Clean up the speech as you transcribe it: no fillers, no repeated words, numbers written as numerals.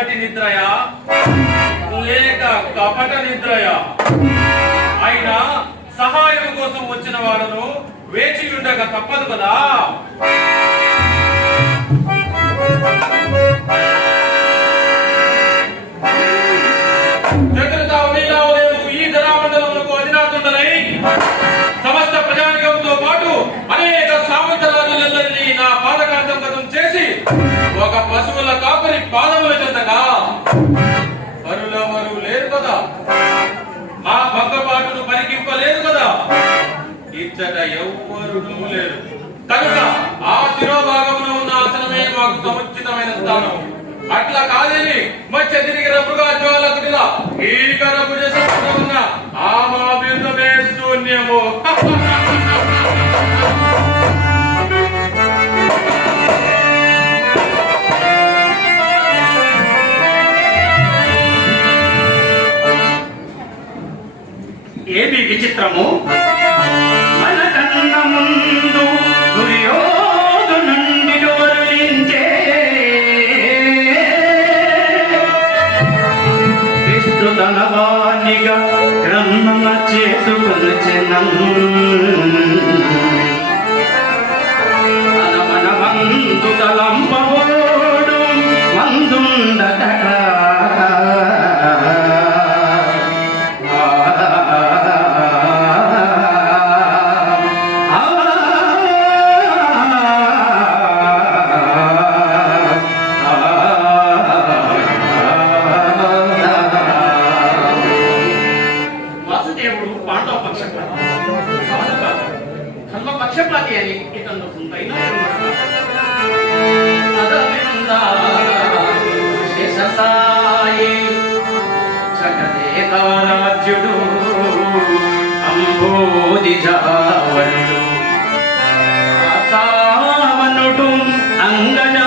పగటి నిద్రయా లేక కపట నిద్రయా? అయినా సహాయం కోసం వచ్చిన వాళ్ళను వేచి ఉండక తప్పదు కదా. ఈ ధరామండలములకు అధినాథుండనై సమస్త ప్రజానికంతో పాటు అనేక సామంతరాజులందరినీ నా పాదకాంతం చేసి ఒక పశువుల కాపరి పాదముల చెందగా పరులెవరు లేరు కదా, మా భంగపాటును పరికింపలేదు కదా, ఇచ్చట ఎవ్వరు లేరు కనుక ఆ శిరోభాగంలో ఉన్న ఆసనమే మాకు సముచితమైన స్థానం. అట్లా కాదని మధ్య తిరిగిన మృగాజ్వాలకుడిలా ఈ కరపు ఉన్న ఆ మా బిందమే శూన్యము. ఏమి విచిత్రము, మన కన్న ముందు దుర్యోధనుండి వరుణించే విష్ణుతనవానిగా గ్రహణ చేసుకొనుచెనన్ మన మందు తలంబోడు మందుండట పక్షపాతి అని ఇతను శేషసాయి జగదేకారాజ్యుడు అంబోధిజావరుడు అంగజా